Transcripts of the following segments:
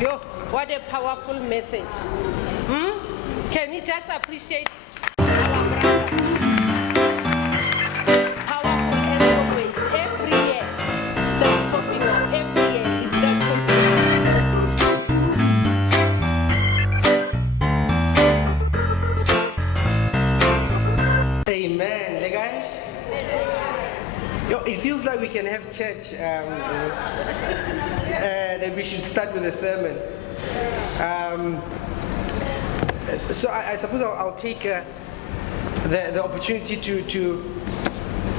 Yo, what a powerful message. Can we just appreciate powerful as always? Every year it's just topping up. Every year it's just topping up. Amen. Yo, it feels like we can have church. That we should start with a sermon. So I suppose I'll take the opportunity to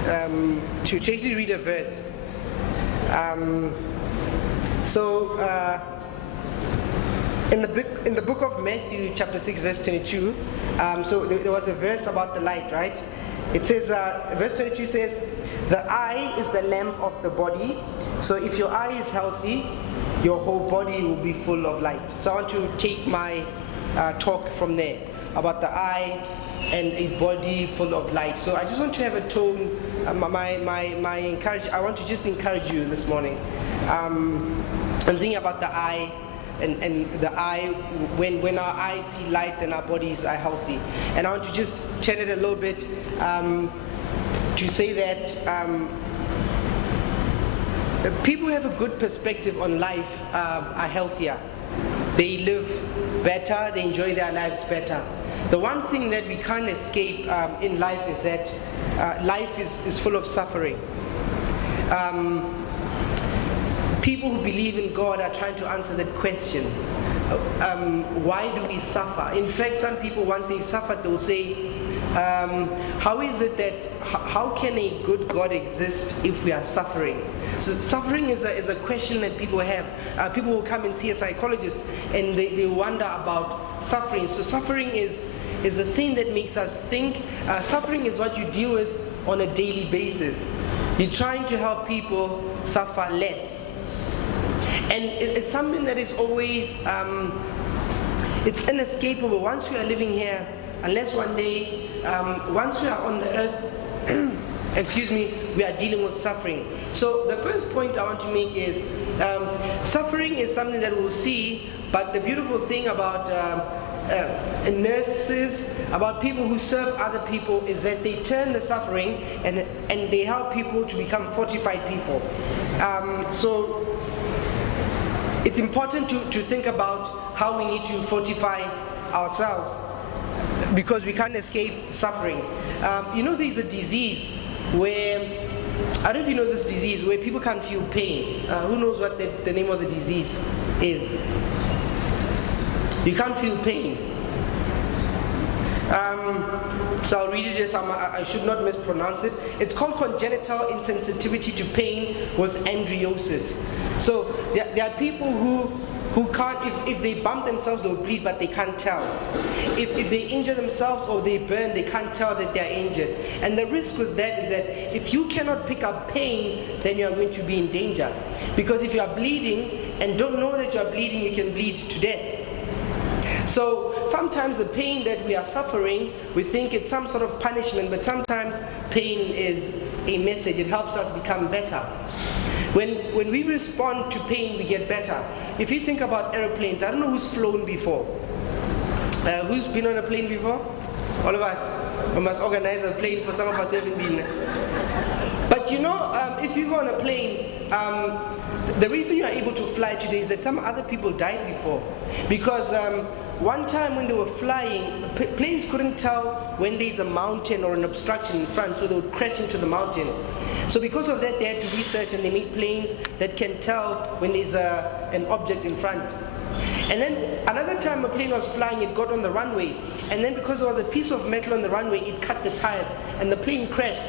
actually read a verse. In the book of Matthew, chapter 6, verse 22. So there was a verse about the light, right? It says, verse 22 says, "The eye is the lamp of the body. So if your eye is healthy, your whole body will be full of light." So I want to take my talk from there about the eye and a body full of light. So I just want to have a tone. I want to just encourage you this morning. I'm thinking about the eye. And the eye, when our eyes see light, then our bodies are healthy. And I want to just turn it a little bit to say that people who have a good perspective on life are healthier. They live better, they enjoy their lives better. The one thing that we can't escape in life is that life is full of suffering. People who believe in God are trying to answer that question. Why do we suffer? In fact, some people, once they've suffered, they'll say, how is it that, how can a good God exist if we are suffering? So suffering is a question that people have. People will come and see a psychologist and they wonder about suffering. So suffering is the thing that makes us think. Suffering is what you deal with on a daily basis. You're trying to help people suffer less. And it's something that is always, it's inescapable. Once we are living here, unless one day, once we are on the earth, we are dealing with suffering. So the first point I want to make is, suffering is something that we'll see, but the beautiful thing about nurses, about people who serve other people, is that they turn the suffering and they help people to become fortified people. So it's important to think about how we need to fortify ourselves, because we can't escape suffering. There's a disease where, I don't know if you know this disease, where people can't feel pain. Who knows what the name of the disease is? You can't feel pain. So I'll read it just, I should not mispronounce it. It's called congenital insensitivity to pain with andriosis. So there are people who can't, if they bump themselves, they'll bleed, but they can't tell. If they injure themselves or they burn, they can't tell that they're injured. And the risk with that is that if you cannot pick up pain, then you are going to be in danger. Because if you are bleeding and don't know that you are bleeding, you can bleed to death. So sometimes the pain that we are suffering, we think it's some sort of punishment, but sometimes pain is a message. It helps us become better. When we respond to pain, we get better. If you think about airplanes, I don't know who's flown before. Who's been on a plane before? All of us. We must organize a plane for some of us who haven't been. But if you go on a plane, the reason you are able to fly today is that some other people died before. Because one time when they were flying, planes couldn't tell when there's a mountain or an obstruction in front, so they would crash into the mountain. So because of that, they had to research, and they made planes that can tell when there's an object in front. And then another time a plane was flying, it got on the runway, and then because there was a piece of metal on the runway, it cut the tires, and the plane crashed.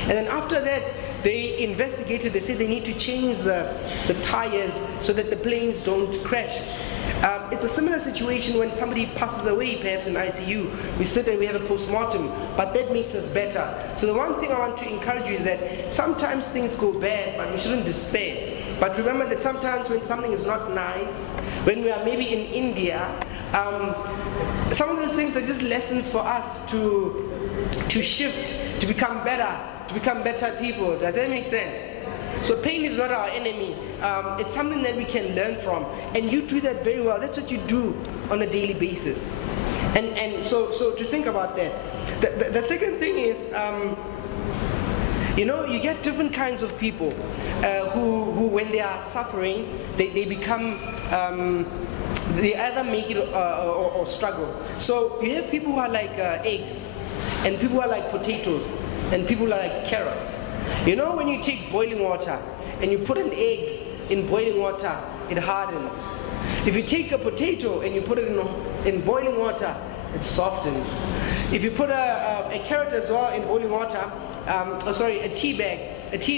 And then after that, they investigated. They said they need to change the tires so that the planes don't crash. It's a similar situation when somebody passes away, perhaps in ICU. We sit and we have a post-mortem, but that makes us better. So the one thing I want to encourage you is that sometimes things go bad, but we shouldn't despair. But remember that sometimes when something is not nice, when we are maybe in India, some of those things are just lessons for us to shift, to become better people. Does that make sense? So pain is not our enemy. It's something that we can learn from, and you do that very well. That's what you do on a daily basis. And so to think about that. The second thing is, you get different kinds of people who when they are suffering, they become, they either make it or struggle. So you have people who are like eggs, and people who are like potatoes, and people who are like carrots. When you take boiling water and you put an egg in boiling water, it hardens. If you take a potato and you put it in boiling water, it softens. If you put a carrot as well in boiling water, a tea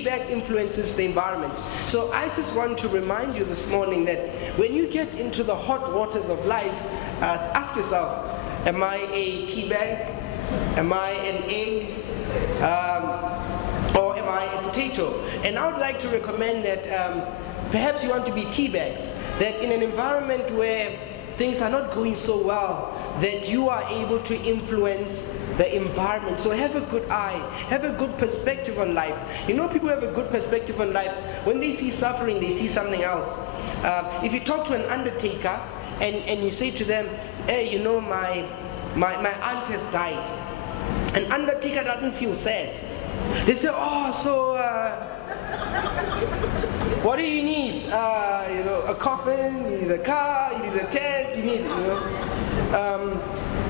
bag influences the environment. So I just want to remind you this morning that when you get into the hot waters of life, ask yourself, am I a tea bag? Am I an egg? Or am I a potato? And I would like to recommend that perhaps you want to be tea bags, that in an environment where things are not going so well, that you are able to influence the environment. So have a good eye, have a good perspective on life. People have a good perspective on life. When they see suffering, they see something else. If you talk to an undertaker and you say to them, hey, my aunt has died, an undertaker doesn't feel sad. They say, oh, so what do you need? A coffin, you need a car, you need a tent, you need,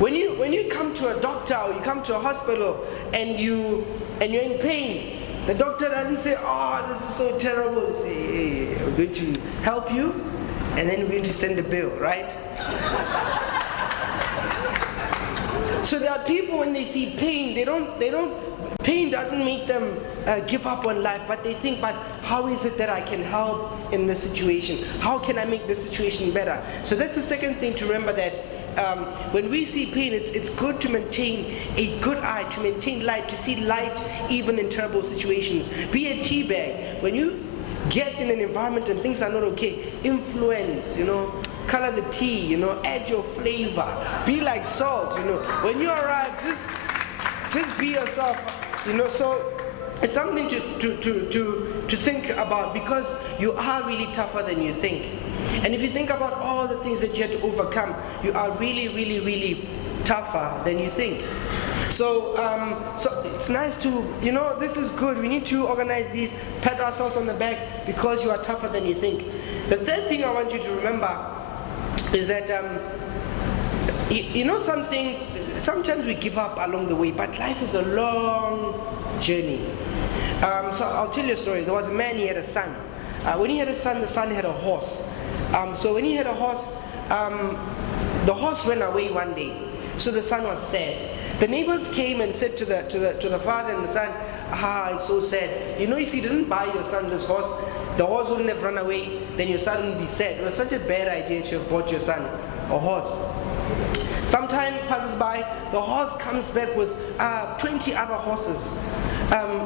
When you come to a doctor or you come to a hospital and you're in pain, the doctor doesn't say, oh, this is so terrible. They say, hey, we're going to help you, and then we're going to send a bill, right? So there are people, when they see pain, pain doesn't make them give up on life, but they think, but how is it that I can help in this situation? How can I make this situation better? So that's the second thing to remember, that when we see pain, it's good to maintain a good eye, to maintain light, to see light even in terrible situations. Be a tea bag. When you get in an environment and things are not okay, influence, color the tea, add your flavor. Be like salt, When you arrive, just be yourself, So it's something to think about, because you are really tougher than you think. And if you think about all the things that you have to overcome, you are really, really, really tougher than you think. So it's nice to, this is good. We need to organize these, pat ourselves on the back because you are tougher than you think. The third thing I want you to remember is that, some things, sometimes we give up along the way, but life is a long journey. So I'll tell you a story. There was a man, he had a son. When he had a son, the son had a horse. So when he had a horse, the horse ran away one day. So the son was sad. The neighbors came and said to the father and the son, it's so sad. If you didn't buy your son this horse, the horse wouldn't have run away, then your son wouldn't be sad. It was such a bad idea to have bought your son a horse. Some time passes by, the horse comes back with 20 other horses.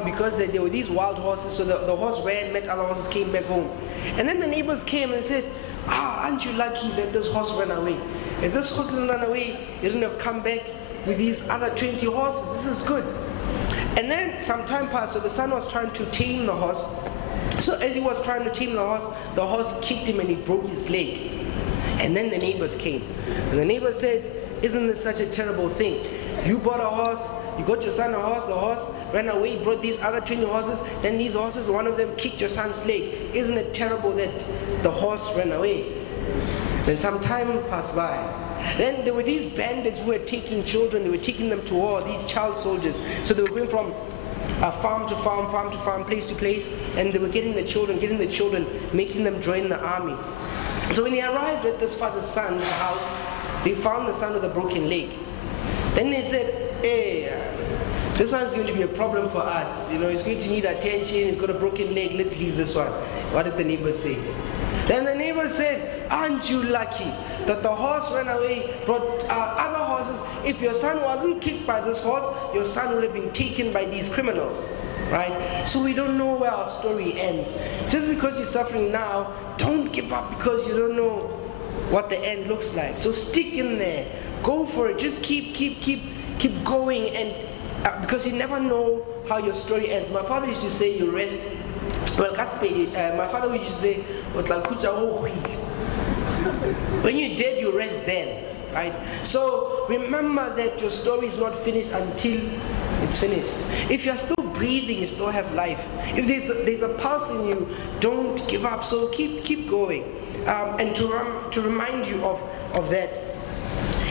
Because there were these wild horses, so the horse ran, met other horses, came back home. And then the neighbors came and said, aren't you lucky that this horse ran away? If this horse didn't run away, it wouldn't have come back with these other 20 horses. This is good. And then some time passed, so the son was trying to tame the horse. So as he was trying to tame the horse kicked him and he broke his leg. And then the neighbors came. And the neighbors said, isn't this such a terrible thing? You bought a horse, you got your son a horse, the horse ran away, brought these other 20 horses, then these horses, one of them kicked your son's leg. Isn't it terrible that the horse ran away? Then some time passed by. Then there were these bandits who were taking children, they were taking them to war, these child soldiers. So they were going from farm to farm, place to place, and they were getting the children, making them join the army. So when they arrived at this father's son's house, they found the son with a broken leg. Then they said, hey, this one's going to be a problem for us. He's going to need attention, he's got a broken leg, let's leave this one. What did the neighbors say? Then the neighbors said, aren't you lucky that the horse ran away, brought other horses? If your son wasn't kicked by this horse, your son would have been taken by these criminals. Right? So we don't know where our story ends. Just because you're suffering now, don't give up because you don't know what the end looks like. So stick in there. Go for it. Just keep going, and because you never know how your story ends. My father used to say, you rest Well, my father used to say, when you're dead, you rest then, right? So remember that your story is not finished until it's finished. If you're still breathing, you still have life. If there's a pulse in you, don't give up. So keep going. And to remind you of that.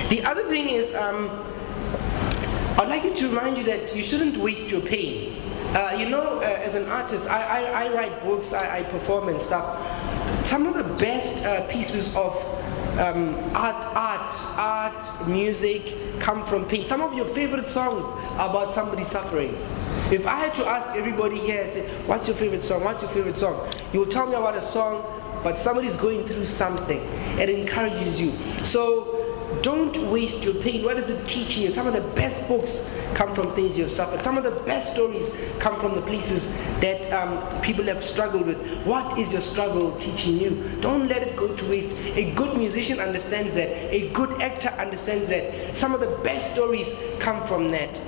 The other thing is, I'd like to remind you that you shouldn't waste your pain. As an artist, I write books, I perform and stuff. Some of the best pieces of art, music come from pain. Some of your favorite songs are about somebody suffering. If I had to ask everybody here, say, what's your favorite song? What's your favorite song? You'll tell me about a song, but somebody's going through something. It encourages you. So don't waste your pain. What is it teaching you? Some of the best books come from things you have suffered. Some of the best stories come from the places that people have struggled with. What is your struggle teaching you? Don't let it go to waste. A good musician understands that. A good actor understands that. Some of the best stories come from that.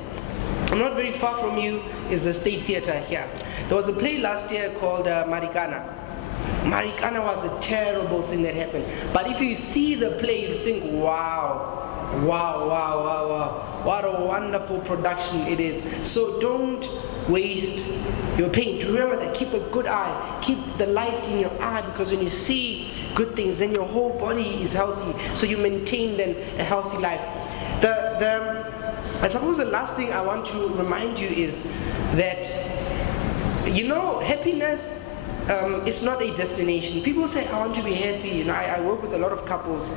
Not very far from you is the State Theatre here. There was a play last year called Marikana. Marikana was a terrible thing that happened. But if you see the play, you think, wow, what a wonderful production it is. So don't waste your pain. To remember that, keep a good eye, keep the light in your eye, because when you see good things, then your whole body is healthy. So you maintain then a healthy life. I suppose the last thing I want to remind you is that, happiness it's not a destination. People say, I want to be happy. I work with a lot of couples,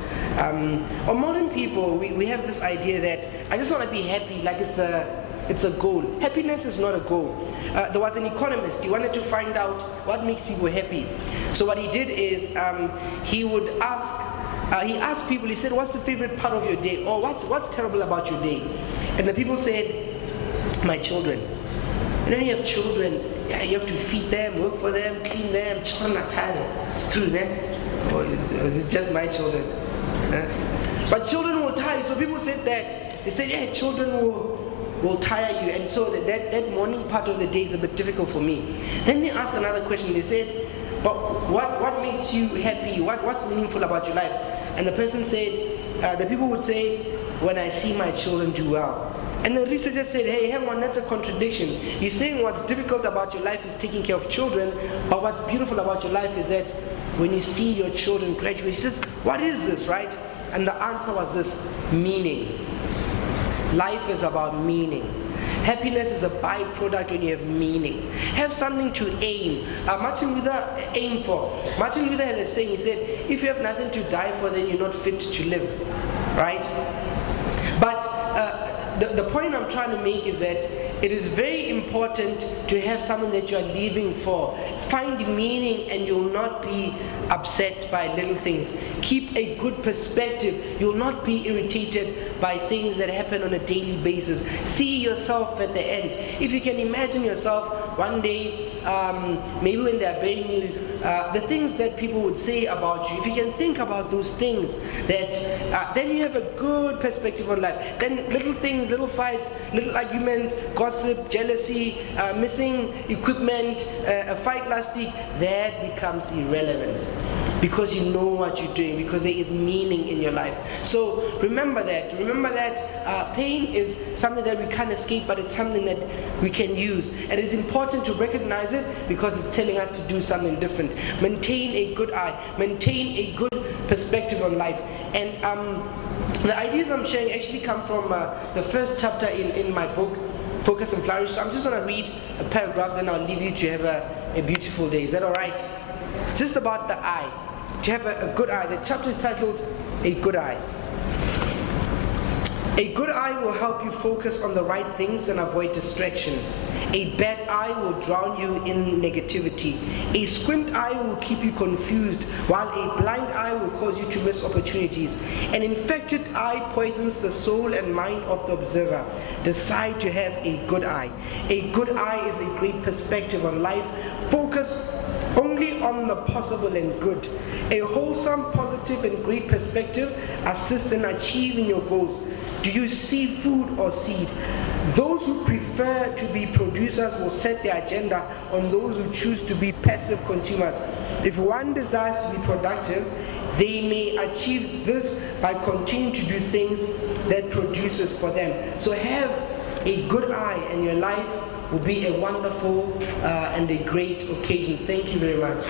or modern people. We have this idea that I just want to be happy, like it's a goal. Happiness is not a goal. There was an economist. He wanted to find out what makes people happy. So what he did is he asked people. He said, "What's the favorite part of your day?" Or what's terrible about your day? And the people said, "My children." You have children, you have to feed them, work for them, clean them. Children are tired. It's true, then. Or is it just my children? But children will tire. So people said that. They said, children will tire you. And so that morning part of the day is a bit difficult for me. Then they asked another question. They said, but what makes you happy? What's meaningful about your life? And the person said, the people would say, when I see my children do well. And the researcher said, hey, hang on, that's a contradiction. You're saying what's difficult about your life is taking care of children, but what's beautiful about your life is that when you see your children graduate. He says, what is this, right? And the answer was this: meaning. Life is about meaning. Happiness is a byproduct when you have meaning. Have something to aim. Martin Luther aimed for. Martin Luther had a saying. He said, if you have nothing to die for, then you're not fit to live, right? But the point I'm trying to make is that it is very important to have something that you are living for. Find meaning and you'll not be upset by little things. Keep a good perspective. You'll not be irritated by things that happen on a daily basis. See yourself at the end. If you can imagine yourself one day, maybe when they're burying you, the things that people would say about you, if you can think about those things, that then you have a good perspective on life. Then little things, little fights, little arguments, gossip, jealousy, missing equipment, a fight last week, that becomes irrelevant. Because you know what you're doing, because there is meaning in your life. So remember that. Remember that pain is something that we can't escape, but it's something that we can use. And it's important to recognize it because it's telling us to do something different. Maintain a good eye. Maintain a good perspective on life. And the ideas I'm sharing actually come from the first chapter in my book, Focus and Flourish. So I'm just going to read a paragraph, then I'll leave you to have a beautiful day. Is that all right? It's just about the eye. To have a good eye. The chapter is titled A Good Eye. A good eye will help you focus on the right things and avoid distraction. A bad eye will drown you in negativity. A squint eye will keep you confused, while a blind eye will cause you to miss opportunities. An infected eye poisons the soul and mind of the observer. Decide to have a good eye. A good eye is a great perspective on life. Focus only on the possible and good. A wholesome, positive, and great perspective assists in achieving your goals. Do you see food or seed? Those who prefer to be producers will set their agenda on those who choose to be passive consumers. If one desires to be productive, they may achieve this by continuing to do things that produces for them. So have a good eye, and your life will be a wonderful and a great occasion. Thank you very much.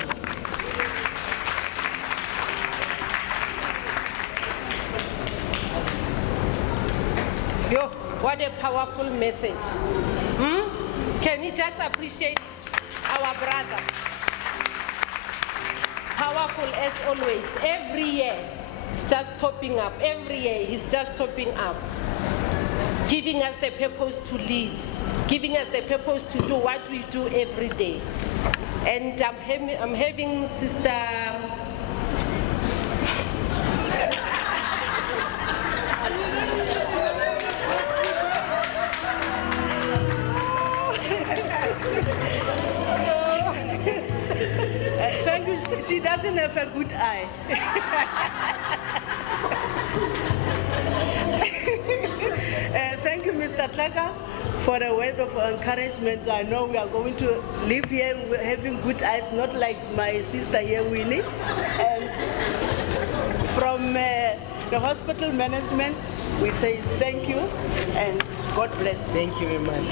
Yo, what a powerful message. Can we just appreciate our brother? Powerful as always. Every year, it's just topping up. Every year, he's just topping up. Giving us the purpose to live. Giving us the purpose to do what we do every day. And I'm having Sister... Thank you. She doesn't have a good eye. Thank you, Mr. Tlaka, for a word of encouragement. I know we are going to live here having good eyes, not like my sister here, Winnie. And from the hospital management, we say thank you and God bless. Thank you very much.